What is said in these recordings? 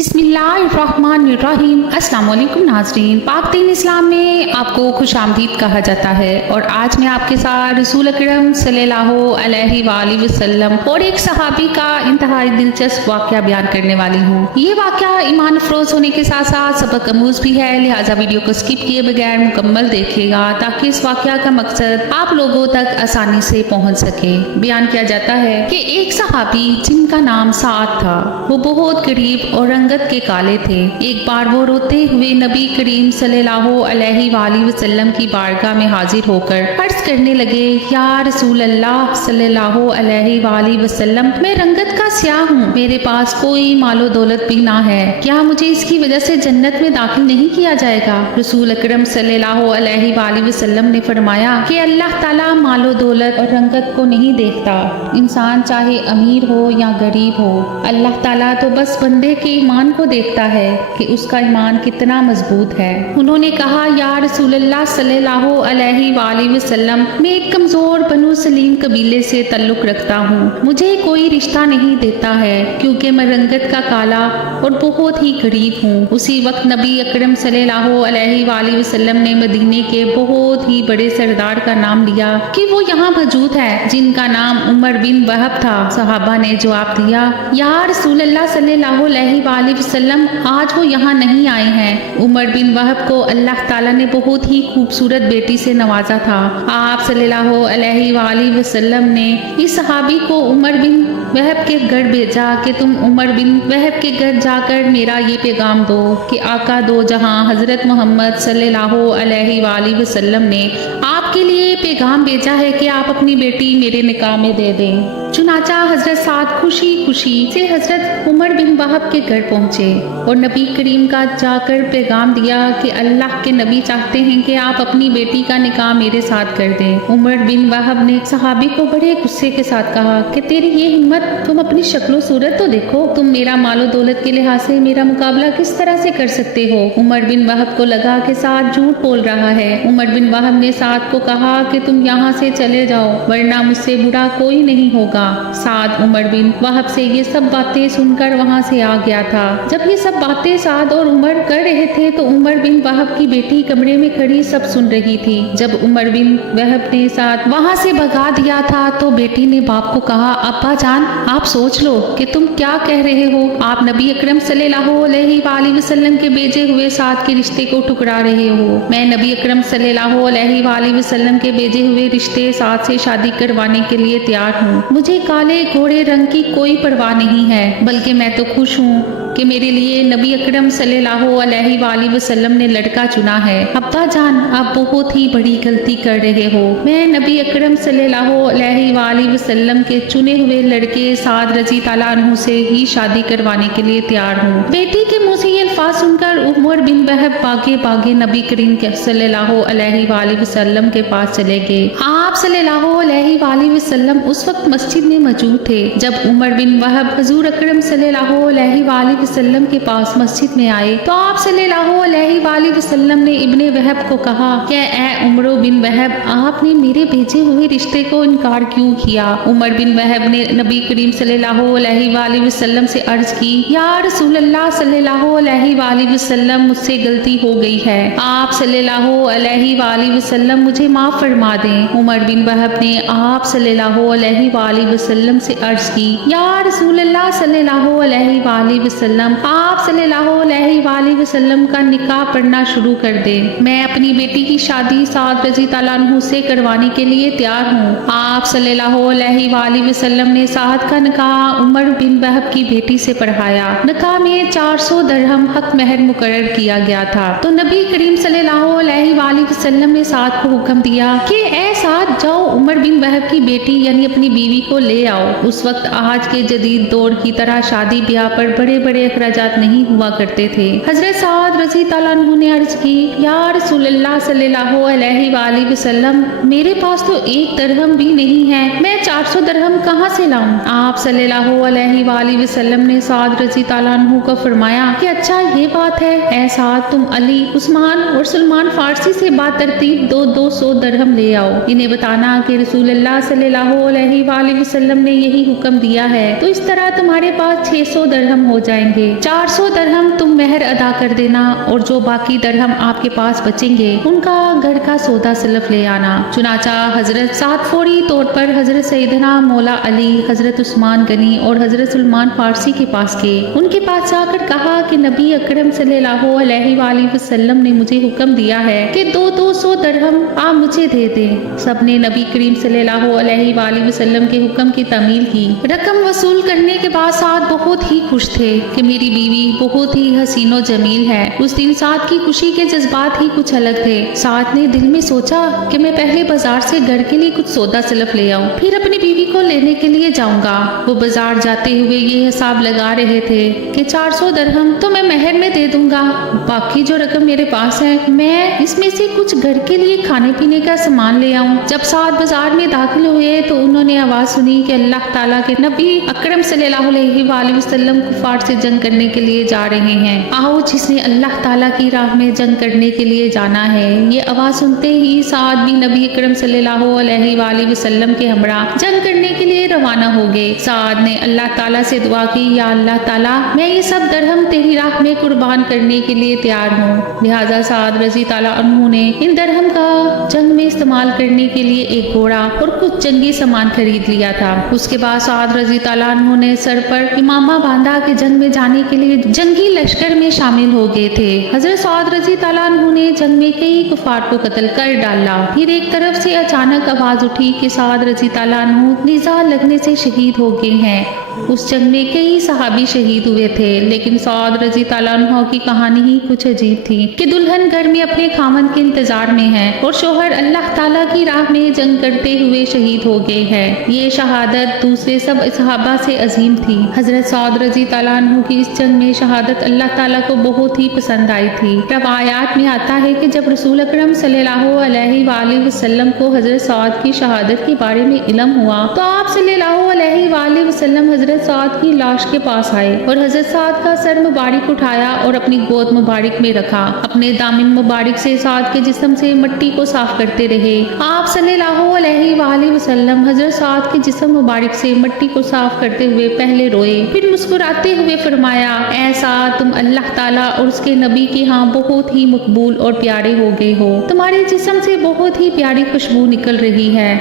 बिस्मिल्लाहिर्रहमानिर्रहीम। अस्सलाम वालेकुम नाज़रीन। पाक दीन इस्लाम में आपको खुश आमदीद कहा जाता है और आज मैं आपके साथ रसूल अकरम सल्लल्लाहु अलैहि वसल्लम और एक सहाबी का इंतहाई दिलचस्प वाक़या बयान करने वाली हूँ। ये वाक़या ईमान अफरोज़ होने के साथ साथ सबक आमूज़ भी है, लिहाजा वीडियो को स्किप किए बगैर मुकम्मल देखिएगा ताकि इस वाक़या का मकसद आप लोगों तक आसानी से पहुँच सके। बयान किया जाता है कि एक सहाबी जिनका नाम साद था, वो बहुत गरीब और रंगत के काले थे। एक बार वो रोते हुए नबी करीम सल्लल्लाहु अलैहि वसल्लम की बारगाह में हाजिर होकर अर्ज करने लगे, या रसूल अल्लाह सल्लल्लाहु अलैहि वसल्लम, मैं रंगत का स्याह हूँ, मेरे पास कोई मालो दौलत भी ना है, क्या मुझे इसकी वजह से जन्नत में दाखिल नहीं किया जाएगा? रसूल अकरम सल्लल्लाहु अलैहि वसल्लम ने फरमाया कि अल्लाह ताला मालो दौलत और रंगत को नहीं देखता, इंसान चाहे अमीर हो या गरीब हो, अल्लाह ताला तो बस बंदे के ईमान को देखता है कि उसका ईमान कितना मजबूत है। उन्होंने कहा, या रसूल अल्लाह सल्लल्लाहु अलैहि वसल्लम, मैं एक कमजोर बनु सलीम कबीले से ताल्लुक रखता हूँ, मुझे कोई रिश्ता नहीं देता है क्योंकि मैं रंगत का काला और बहुत ही गरीब हूँ। उसी वक्त नबी अकरम सल्लल्लाहु अलैहि वसल्लम ने मदीने के बहुत ही बड़े सरदार का नाम लिया कि वो यहाँ मौजूद है, जिनका नाम उमर बिन वहब था। सहाबा ने जवाब दिया, या रसूल अल्लाह सल्लल्लाहु अलैहि वसल्लम, आज वो यहाँ नहीं आए हैं। उमर बिन वहब को अल्लाह ताला ने बहुत ही खूबसूरत बेटी से नवाजा था। आप सल्लल्लाहु अलैहि वसल्लम ने इस सहाबी को उमर बिन वहब के घर भेजा कि तुम उमर बिन वहब के घर जाकर मेरा ये पैगाम दो कि आका दो जहां हजरत मोहम्मद सल्लल्लाहु अलैहि वसल्लम ने आपके लिए पैगाम भेजा है कि आप अपनी बेटी मेरे निकाह में दे दें। चुनाचा हजरत साद खुशी खुशी से हजरत उमर बिन वहब के घर पहुंचे और नबी करीम का जाकर पैगाम दिया कि अल्लाह के नबी चाहते हैं कि आप अपनी बेटी का निकाह मेरे साथ कर दें। उमर बिन वहब ने सहाबी को बड़े गुस्से के साथ कहा कि तेरी ये हिम्मत, तुम अपनी शक्लो सूरत तो देखो, तुम मेरा मालो दौलत के लिहाज से मेरा मुकाबला किस तरह से कर सकते हो? उमर बिन वहब को लगा कि साद झूठ बोल रहा है। उमर बिन वहब ने साद को कहा कि तुम यहाँ से चले जाओ वरना मुझसे बुरा कोई नहीं होगा। साद उमर बिन वहब से ये सब बातें सुनकर वहाँ से आ गया था। जब ये सब बातें साद और उमर कर रहे थे तो उमर बिन वहब की बेटी कमरे में खड़ी सब सुन रही थी। जब उमर बिन वहब ने साद वहाँ से भगा दिया था तो बेटी ने बाप को कहा, अब्बा जान, आप सोच लो कि तुम क्या कह रहे हो, आप नबी अकरम सल्लल्लाहु अलैहि वसल्लम के भेजे हुए साद के रिश्ते को ठुकरा रहे हो। मैं नबी अकरम सल्लल्लाहु अलैहि वसल्लम के भेजे हुए रिश्ते साद से शादी करवाने के लिए तैयार हूँ। मुझे काले घोड़े रंग की कोई परवाह नहीं है, बल्कि मैं तो खुश हूँ कि मेरे लिए नबी अकरम सल्लल्लाहु अलैहि वसल्लम ने लड़का चुना है। अब्बा जान, आप बहुत ही बड़ी गलती कर रहे हो। मैं नबी अकरम सल्लल्लाहु अलैहि वसल्लम के चुने हुए लड़के साद रजी ताला अन्हु से ही शादी करवाने के लिए तैयार हूँ। बेटी के मुंह से ये अल्फाज सुनकर उमर बिन वहब भागे भागे नबी करीम सल्लल्लाहु अलैहि वसल्लम के पास चले गए। आप सल्लल्लाहु अलैहि वसल्लम उस वक्त मस्जिद में मौजूद थे। जब उमर बिन वहब हुजूर अकरम सल्लल्लाहु अलैहि वसल्लम के पास मस्जिद में आए तो आप सल्लल्लाहु अलैहि वसल्लम ने इब्ने वहब को कहा, क्या ए उमर बिन वहब, आपने मेरे भेजे हुए रिश्ते को इनकार क्यों किया? उमर बिन वहब ने नबी करीम सल्लल्लाहु अलैहि वसल्लम से अर्ज की, या रसूल अल्लाह सल्लल्लाहु अलैहि वसल्लम, मुझसे गलती हो गई है, आप सल्लल्लाहु अलैहि वसल्लम मुझे माफ फरमा दें। उमर बिन वहब ने आप सल्लल्लाहु अलैहि वसल्लम से अर्ज की, या रसूल अल्लाह सल्लल्लाहु अलैहि वसल्लम, आप सल्लल्लाहु अलैहि वसल्लम का निकाह पढ़ना शुरू कर दे। मैं अपनी बेटी की शादी साद रजी ताला अन्हु से करवाने के लिए तैयार हूँ। आप सल्लल्लाहु अलैहि वसल्लम ने साद का निकाह उमर बिन वहब की बेटी से पढ़ाया। निकाह में 400 दरहम हक महर मुकर्रर किया गया था। तो नबी करीम सल्लल्लाहु अलैहि वसल्लम ने साद को हुक्म दिया कि ए साद, जाओ उमर बिन वहब की बेटी यानी अपनी बीवी को ले आओ। उस वक्त आज के जदीद दौर की तरह शादी ब्याह पर बड़े बड़े अखराजात नहीं हुआ करते थे। हजरत साद रज़ी ताला अन्हु ने अर्ज की, या रसूल अल्लाह सल्लल्लाहु अलैहि वसल्लम, मेरे पास तो 1 दरहम भी नहीं है, मैं 400 दरहम कहाँ से लाऊं? आप सल्लल्लाहु अलैहि वसल्लम ने साद रज़ी ताला अन्हु को फरमाया कि अच्छा ये बात है, ऐ साद, तुम अली, उस्मान और सलमान फारसी से बात तरतीब 200 दरहम ले आओ। इन्हें बताना कि रसूल अल्लाह सल्लल्लाहु अलैहि वसल्लम ने यही हुक्म दिया है, तो इस तरह तुम्हारे पास 600 दरहम हो जाएंगे। फरमाएंगे 400 दरहम तुम मेहर अदा कर देना और जो बाकी दरहम आपके पास बचेंगे उनका घर का सौदा सलफ ले आना। चुनाचा हजरत साद फौरी तौर पर हजरत सैयदना मौला अली, हजरत उस्मान गनी और हजरत सलमान फारसी के पास गए। उनके पास जाकर कहा कि नबी अकरम सल्लल्लाहु अलैहि वसल्लम ने मुझे हुक्म दिया है कि 200 दरहम आप मुझे दे दें। सबने नबी करीम सल्लल्लाहु अलैहि वसल्लम के हुक्म की तामील की। रकम वसूल करने के बाद साद बहुत ही खुश थे कि मेरी बीवी बहुत ही हसीनो जमील है। उस दिन साद की खुशी के जज्बात ही कुछ अलग थे। साद ने दिल में सोचा कि मैं पहले बाजार से घर के लिए कुछ सौदा सलफ ले आऊं, फिर अपनी बीवी को लेने के लिए जाऊंगा। वो बाजार जाते हुए ये हिसाब लगा रहे थे कि 400 दरहम तो मैं मेहर में दे दूंगा, बाकी जो रकम मेरे पास है मैं इसमें से कुछ घर के लिए खाने पीने का सामान ले आऊं। जब साद बाजार में दाखिल हुए तो उन्होंने आवाज सुनी कि अल्लाह ताला के नबी अकरम सल्लल्लाहु अलैहि वसल्लम कुफार से जंग करने के लिए जा रहे हैं। आओ जिसने अल्लाह ताला की राह में जंग करने के लिए जाना है। ये आवाज सुनते ही साद भी नबी अकरम सल्लल्लाहु अलैहि वसल्लम के हमरा जंग करने के लिए रवाना हो गए। साद ने अल्लाह ताला से दुआ की, या अल्लाह ताला मैं ये सब दरहम तेरी राह में कुर्बान करने के लिए तैयार हूँ। लिहाजा साद रजी ताला अन्हु ने इन दरहम का जंग में इस्तेमाल करने के लिए एक घोड़ा और कुछ जंगी सामान खरीद लिया था। उसके बाद साद रजी ताला अन्हु ने सर पर इमामा बांधा के जंग में जाने के लिए जंगी लश्कर में शामिल हो गए थे। हजरत साद रजी ताला अन्हु ने जंग में कई कुफार को कत्ल कर डाला। फिर एक तरफ से अचानक आवाज उठी कि साद रजी ताला अन्हु निज़ा लगने से शहीद हो गए हैं। उस जंग में कई सहाबी शहीद हुए थे, लेकिन साद रजी ताला अन्हु की कहानी ही कुछ अजीब थी कि दुल्हन घर में अपने खामन के इंतजार में है और शोहर अल्लाह ताला की राह में जंग करते हुए शहीद हो गए हैं। ये शहादत दूसरे सब सहाबा से अजीम थी। हजरत साद रजी ताला अन्हु की इस जंग में शहादत अल्लाह ताला को बहुत ही पसंद आई थी। रवायात में आता है कि जब रसूल अकरम सल्लल्लाहु अलैहि वसल्लम को हजरत साद की शहादत के बारे में इल्म हुआ तो आप सल्लल्लाहु अलैहि वसल्लम हजरत साद की लाश के पास आए और हजरत साद का सर मुबारक उठाया और अपनी गोद मुबारक में रखा। अपने दामिन मुबारक से साद के जिस्म से मिट्टी को साफ करते रहे। आप सल्लल्लाहु अलैहि वसल्लम हजरत साद के जिस्म मुबारक से मिट्टी को साफ करते हुए पहले रोए, फिर मुस्कुराते हुए फरमाया, ऐसा तुम अल्लाह ताला और उसके नबी के यहाँ बहुत ही मकबूल और प्यारे हो गए हो। तुम्हारे जिस्म से बहुत ही प्यारी खुशबू निकल रही है।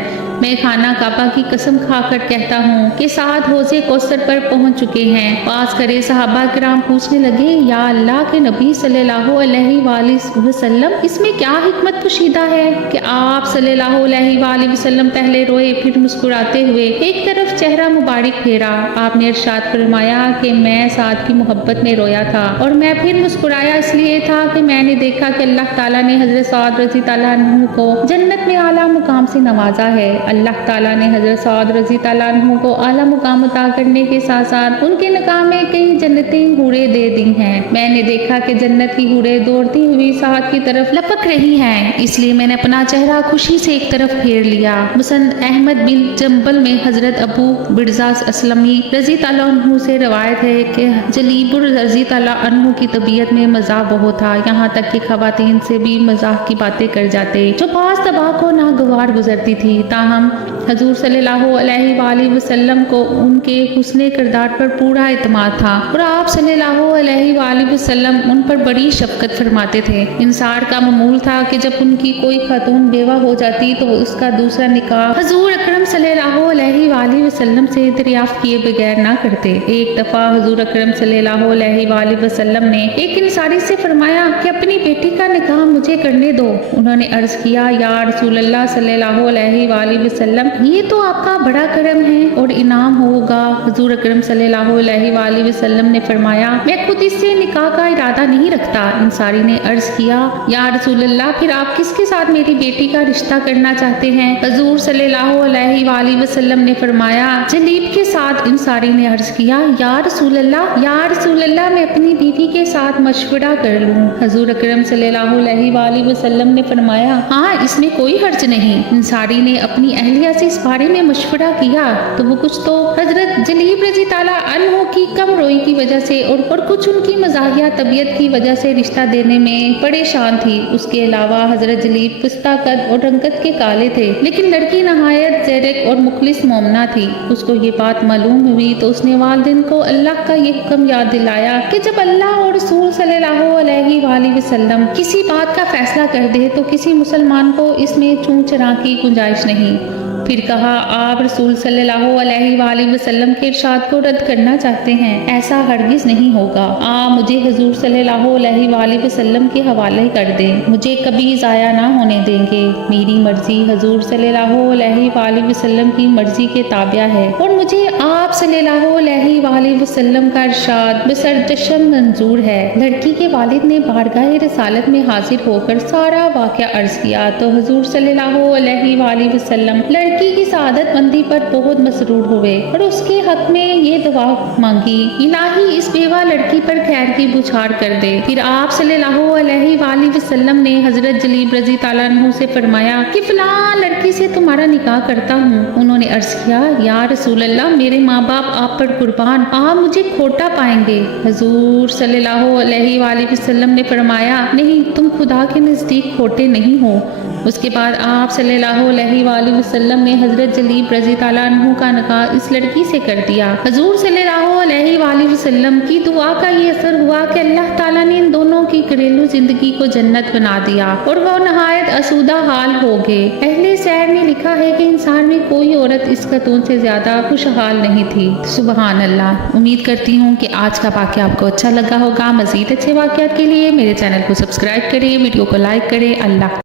मैं खाना काबा की कसम खाकर कहता हूँ कि साद हौज़े कौसर पर पहुँच चुके हैं। पास करे सहाबा किराम पूछने लगे, या अल्लाह के नबी सल्लल्लाहु अलैहि वसल्लम इसमें क्या हिकमत पोशीदा है कि आप सल्लल्लाहु अलैहि वसल्लम पहले रोए फिर मुस्कुराते हुए एक तरफ चेहरा मुबारक फेरा। आपने इरशाद फरमाया कि मैं साद की मोहब्बत में रोया था और मैं फिर मुस्कुराया इसलिए था कि मैंने देखा कि अल्लाह ताला ने हजरत साद रजी ताला अन्हु को जन्नत में आला मुकाम से नवाजा है। अल्लाह ताला ने हजरत साद रजी ताला अन्हु को आला मुकाम अता करने के साथ साथ उनके निकाह में कई जन्नती हूरे दे दी हैं। मैंने देखा कि जन्नत की हूरे दौड़ती हुई साद की तरफ लपक रही हैं, इसलिए मैंने अपना चेहरा खुशी से एक तरफ फेर लिया। मुसन्नद अहमद बिन जंबल में हजरत अबू बिरजा असलमी रजी ताला अन्हु से रवायत है कि जलीबुर रजी ताला अन्हु की तबीयत में मजाक बहुत था, यहाँ तक कि खवातीन से भी मजाक की बातें कर जाते जो पास तबाह को नागवार गुजरती थी। ताहम हजूर सल्लल्लाहु अलैहि वसल्लम को उनके हुस्ने किरदार पर पूरा इत्मीनान था और आप सल्लल्लाहु अलैहि वसल्लम उन पर बड़ी शफकत फरमाते थे। इंसार का मामूल था कि जब उनकी कोई खातून बेवा हो जाती तो उसका दूसरा निकाह हजूर अकरम सल्लल्लाहु अलैहि वसल्लम से दरियाफ्त किए बगैर ना करते। एक दफा हजूर अकरम सल्लल्लाहु अलैहि वसल्लम ने एक इंसारी से फरमाया कि अपनी बेटी का निकाह मुझे करने दो। उन्होंने अर्ज किया, या रसूलल्लाह सल्लल्लाहु अलैहि वसल्लम ये तो आपका बड़ा करम है और इनाम होगा। हुजूर अकरम सल्लल्लाहु अलैहि वसल्लम ने फरमाया, मैं खुद इससे निकाह का इरादा नहीं रखता। इंसारी ने अर्ज किया, या रसूलल्लाह फिर आप किसके साथ मेरी बेटी का रिश्ता करना चाहते हैं? हुजूर सल्लल्लाहु अलैहि वसल्लम ने फरमाया, जलीब के साथ। इंसारी ने अर्ज किया, या रसूलल्लाह मैं अपनी बीवी के साथ मशवरा कर लूं। हुजूर अकरम सल्लल्लाहु अलैहि वसल्लम ने फरमाया, हाँ इसमें कोई हर्ज नहीं। इंसारी ने अपनी अहलिया से इस बारे में मशवरा किया तो वो कुछ तो हजरत जलीब रजी ताला अन्हु की कम रोई की वजह से और कुछ उनकी मजाहिया तबीयत की वजह से रिश्ता देने में परेशान थी। उसके अलावा हजरत जलीब पिस्ता कद और रंगत के काले थे, लेकिन लड़की नहायत ज़ेरक और मुखलिस मोमना थी। उसको ये बात मालूम हुई तो उसने वालिदैन को अल्लाह का ये हुक्म याद दिलाया कि जब अल्लाह और रसूल सल्लल्लाहु अलैहि वसल्लम किसी बात का फैसला कर दे तो किसी मुसलमान को इसमें चूं चरा की गुंजाइश नहीं। फिर कहा, आप रसूल सल्लल्लाहु अलैहि वसल्लम के इरशाद को रद्द करना चाहते हैं, ऐसा हरगिज नहीं होगा। आप मुझे हुजूर सल्लल्लाहु अलैहि वसल्लम के हवाले कर दें, मुझे कभी ज़ाया ना होने देंगे। मेरी मर्जी हुजूर सल्लल्लाहु अलैहि वसल्लम की मर्जी के ताबिया है और मुझे आप सल्लल्लाहु अलैहि वसल्लम का इरशाद बसरदशम मंजूर है। लड़की के वालिद ने बारगाह रसालत में हाजिर होकर सारा वाक़या अर्ज किया तो हुजूर सल्लल्लाहु अलैहि वसल्लम लड़की की सआदत मंदी पर बहुत मसरूर हुए और उसके हक में ये दुआ मांगी, इलाही इस बेवा लड़की पर खैर की बुछार कर दे। फिर आप सल्लल्लाहु अलैहि वसल्लम ने हजरत जलीब रजी ताला अन्हु से फरमाया कि फलां लड़की से तुम्हारा निकाह करता हूँ। उन्होंने अर्ज किया, या रसूल अल्लाह, मेरे माँ बाप आप पर कुर्बान, आप मुझे खोटा पाएंगे। हुजूर सल्लल्लाहु अलैहि वसल्लम ने फरमाया, नहीं, तुम खुदा के नज़दीक खोटे नहीं हो। उसके बाद आप सल्लल्लाहु अलैहि वसल्लम ने हजरत जलीब रजी ताला अन्हु का निकाह इस लड़की से कर दिया। हुजूर सल्लल्लाहु अलैहि वसल्लम की दुआ का ये असर हुआ कि अल्लाह ताला ने इन दोनों की घरेलू जिंदगी को जन्नत बना दिया और वो नहायत आसूदा हाल हो गए। अहले सैर ने लिखा है कि इंसान में कोई औरत इस खतून से ज्यादा खुशहाल नहीं थी। सुबहान अल्लाह। उम्मीद करती हूँ कि आज का वाक़या आपको अच्छा लगा होगा। मजीद अच्छे वाक़यात के लिए मेरे चैनल को सब्सक्राइब करें, वीडियो को लाइक करें। अल्लाह।